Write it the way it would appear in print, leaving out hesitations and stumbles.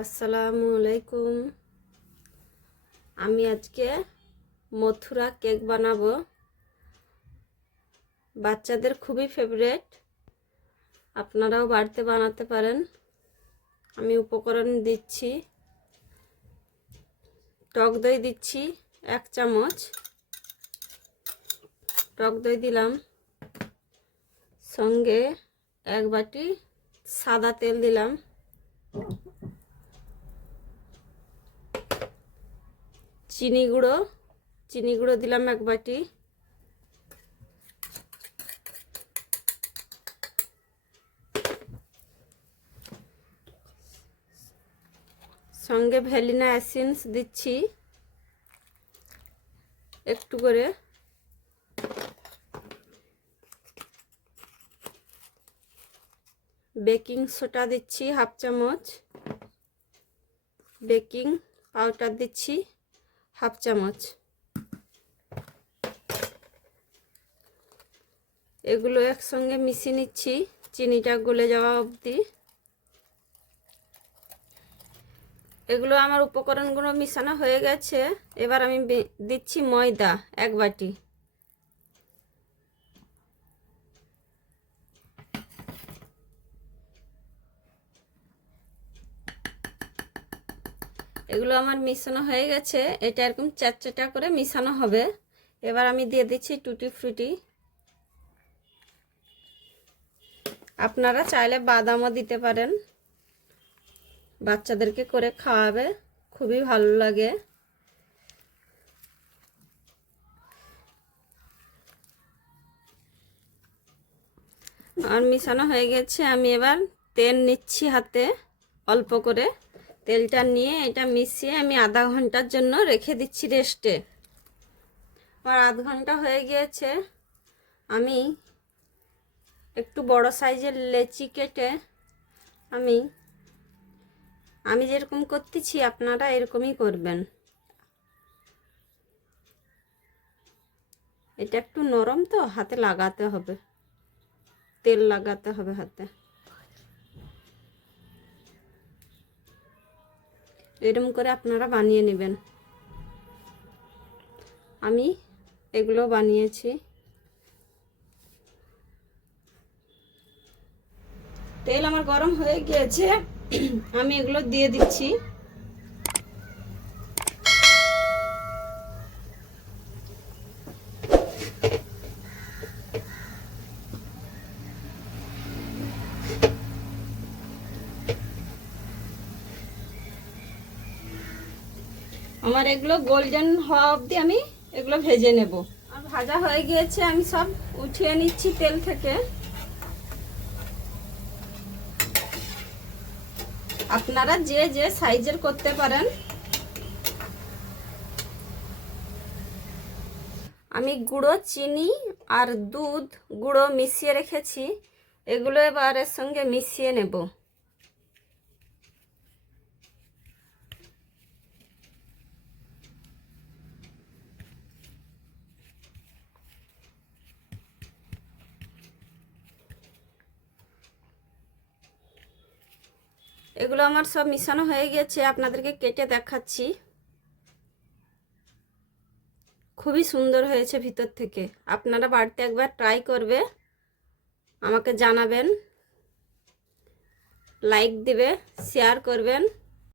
আসসালামু আলাইকুম। আমি আজকে মথুরা কেক বানাবো। বাচ্চাদের খুবই ফেভারিট, আপনারাও বাড়িতে বানাতে পারেন। আমি উপকরণ দিচ্ছি, টক দই দিচ্ছি 1 চামচ, টক দই দিলাম। সঙ্গে 1 বাটি সাদা তেল দিলাম। চিনি গুঁড়ো দিলাম 1 বাটি। সঙ্গে ভ্যানিলা এসেন্স দিচ্ছি একটু করে। বেকিং সোডা দিচ্ছি 1/2 চামচ, বেকিং পাউডার দিচ্ছি 1/2 চামচ। এগুলো একসঙ্গে মিশিয়ে নিচ্ছি চিনিটা গলে যাওয়া অবধি। এগুলো আমার উপকরণগুলো মিশানো হয়ে গেছে। এবার আমি দিচ্ছি ময়দা 1 বাটি। এগুলো আমার মিশানো হয়ে গেছে। এটা এরকম চ্যাটচ্যাটা করে মিশানো হবে। এবার আমি দিয়ে দিচ্ছি টুটি ফ্রুটি। আপনারা চাইলে বাদামও দিতে পারেন, বাচ্চাদেরকে করে খাওয়াবে, খুবই ভালো লাগে। আর মিশানো হয়ে গেছে। আমি এবার তেল নিচ্ছি হাতে অল্প করে। তেলটা নিয়ে এটা মিশিয়ে আমি আধা ঘন্টার জন্য রেখে দিচ্ছি রেস্টে। আমার আধ ঘন্টা হয়ে গিয়েছে। আমি একটু বড় সাইজের লেচি কেটে আমি যেরকম করতেছি আপনারা এরকমই করবেন। এটা একটু নরম তো, হাতে লাগাতে হবে, তেল লাগাতে হবে হাতে। এরকম করে আপনারা বানিয়ে নেবেন। আমি এগুলো বানিয়েছি। তেল আমার গরম হয়ে গিয়েছে, আমি এগুলো দিয়ে দিচ্ছি। আমার এগুলো গোল্ডেন হওয়া অবধি আমি এগুলো ভেজে নেব। আর ভাজা হয়ে গিয়েছে, আমি সব উঠিয়ে নিচ্ছি তেল থেকে। আপনারা যে যে সাইজের করতে পারেন। আমি গুঁড়ো চিনি আর দুধ গুঁড়ো মিশিয়ে রেখেছি, এগুলো এবার এর সঙ্গে মিশিয়ে নেব। এগুলো আমার সব মিশানো হয়ে গেছে, আপনাদেরকে কেটে দেখাচ্ছি। খুবই সুন্দর হয়েছে ভিতর থেকে। আপনারা বাড়িতে একবার ট্রাই করবে, আমাকে জানাবেন, লাইক দিবে, শেয়ার করবেন।